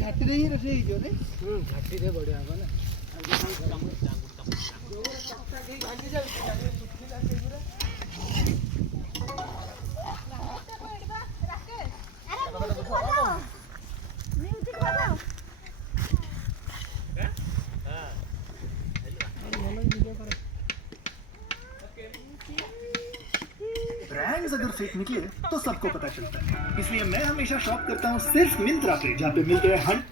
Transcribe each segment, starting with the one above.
झाटी रे ही रोषे जो रे झाटी रे बढ़िया हो ना ब्रांड्स अगर फेक निकले तो सबको पता चलता है, इसलिए मैं हमेशा शॉप करता हूँ सिर्फ मिंत्रा पे, जहाँ पे मिलते हैं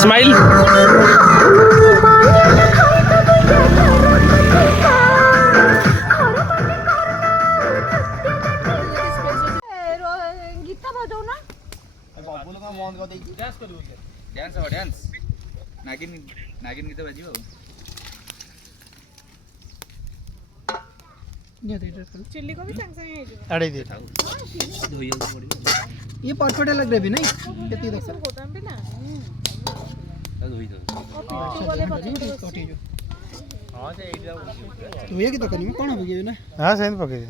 स्माइल गीता बजाऊ ना डांस नागिन नागिन गीत बजियो चिल्ली को भी संग संग है जो अड़े दे धोई पड़ी ये पटपटा लग रहा भी नहीं कितनी दस सब होता है भी ना धोई दो कोटी जो हां से एटा तो ये की तो कनी में कोन हो गयो ना हां सेंध पके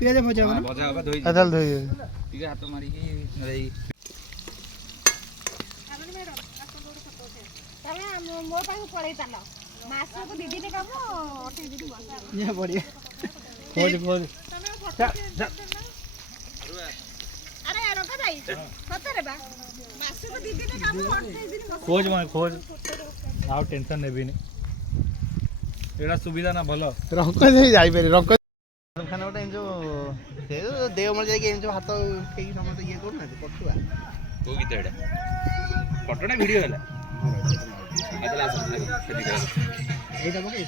पियाज भजा ना भजा होगा धोई अदल धोई ठीक है हाथ मारी की रही तमे मोर पास पड़े तालो मासो को दीदी ने काम ओठी दीदी बसा ये बढ़िया खोज खोज अरे रोका भाई सतरे बा मासो को दीदी ने काम ओठी दीदी बसा खोज मार खोज आउ टेंशन नेबी ने एड़ा सुविधा ना भलो रंक दे जाई पेरे रंक खाना गोटे जो से देवमल जाके जो हाथ फेकी समस्त ये करू ना पटुआ को गीत एटा फोटो ना वीडियो होला आदला सेदी कर एटा पके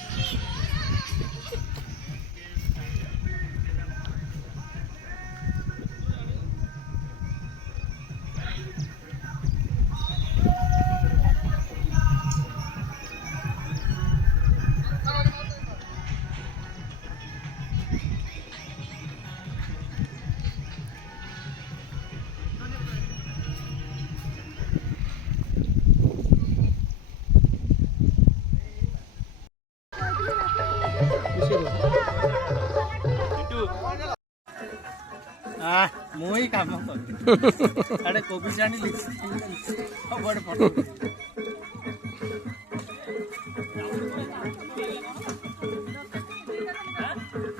मुई काम कर अरे कोबी जानी लिख बड़ फोटो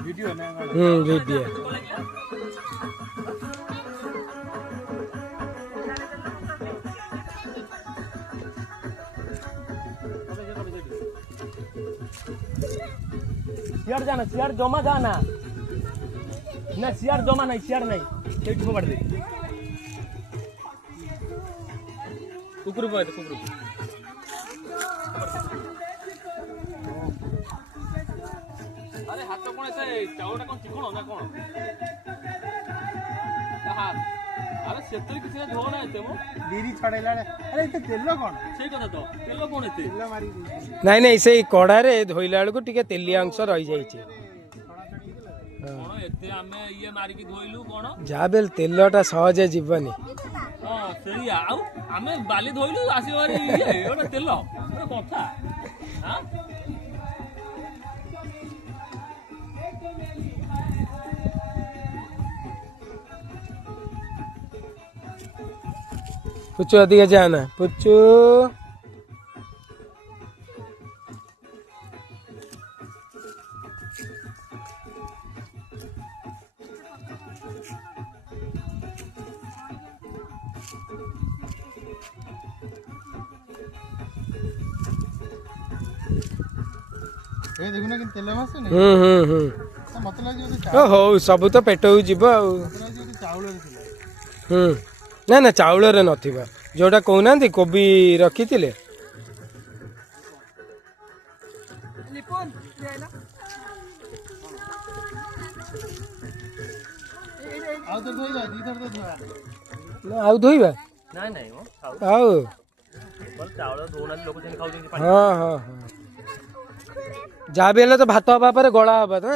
वीडियो ना वीडियो सियार जाना सियार जमा जाना ना सियार जमा नहीं सियार नहीं सेठ को पड़ दे कुकुर पे कुकुर अरे हाथ तो कौन ऐसे चावलटा कौन चिकन ना कौन हां अरे सेतरी किसी धो ना एते मो बीरी छड़ेला अरे इते तेल कोन सेई कथा तो तेल कोन एते तेल मारी नहीं नहीं से कड़ा रे धोइला बेलू टिके तेलिया अंश रही जाइए କଣ ଏତେ ଆମେ ଇଏ ମାରିକି ଧୋଇଲୁ କଣ ଯାହା ବି ହେଲେ ତେଲଟା ସହଜେ ଯିବନି। ହଁ ସେଇଆ ଆଉ ଆମେ ବାଲି ଧୋଇଲୁ ଆସିବ ଭାରି ଇଏ ଗୋଟେ ତେଲ ଗୋଟେ କଥା ଆଁ पुच्चू अधिक जाना पुच्चू देखुना कि तेल भासुनी मत लगे हो सब तो पेट जीव चाउल ना ना चाउल नथिबा जोटा कहना कोबी रखी थिले आउ धोइबा ନାଇଁ ନାଇଁ ମ आउ ଚାଉଳ ଧୋଉନାହାନ୍ତି ଲୋକ ସେମିତି ଖାଉଛନ୍ତି ପାଣି हाँ हाँ हाँ जहाँ भी तो भात हवा पर गला हवा तो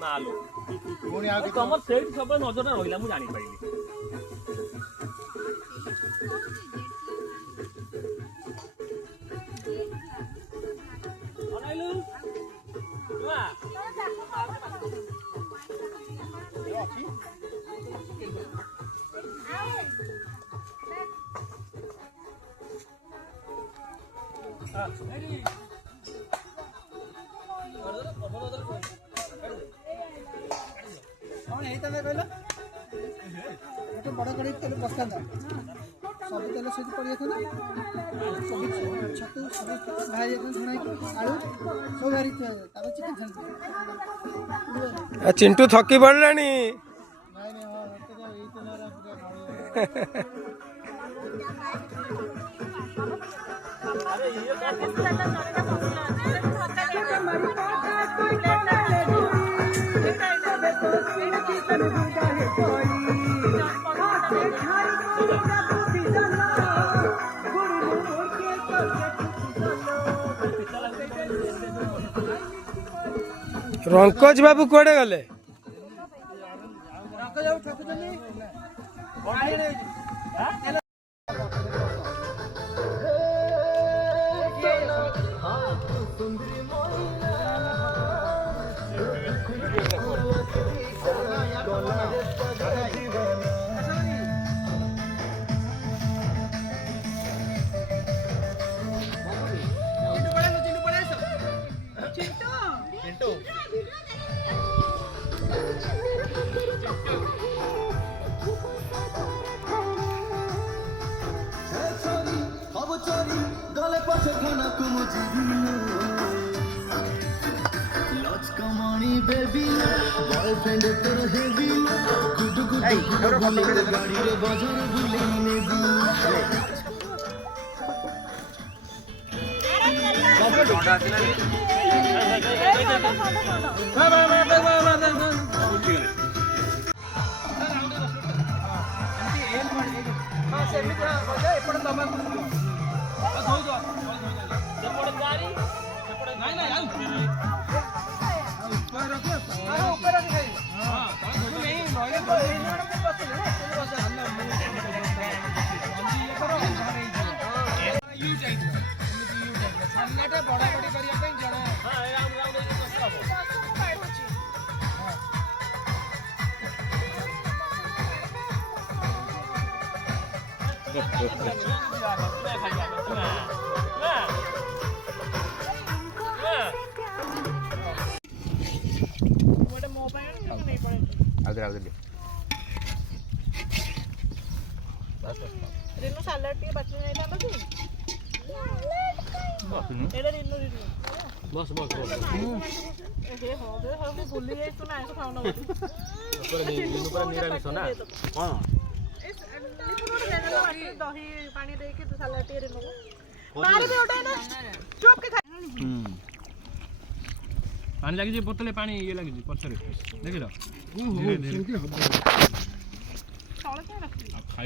ନାଲୋ ତମର ସେଇଠି ସବୁବେଳେ ନଜର ରହିଲା ମୁଁ ଜାଣିପାରିଲି ଅନାଇଲୁ बड़ कड़े तेल बसता सब तेल सहित पड़ जाता छतु सब बाहर छाई आलू सब बाहर चिकेन छाड़ी चिंटू थकी पड़लानी रंकज बाबू कुआडे गले बॉयफ्रेंड तोर हेवी गुड गुड गाड़ी रे बाजार बुलेने दी रिनु सालाड टी बाकी नहीं था तो एडा रिनु रिनु बस बस ए हो बे हम भूली जाई तू ना ऐसे खाओ ना रिनु पर निरामिष ना हां दही पानी दे के तो सालाड टी रिनु मार भी उठा ना चुप के खा पानी लगी बोतले पानी ये लगी पछरे देखिलो धीरे धीरे तळे ରଖିବି। ଆଉ ଖାଇ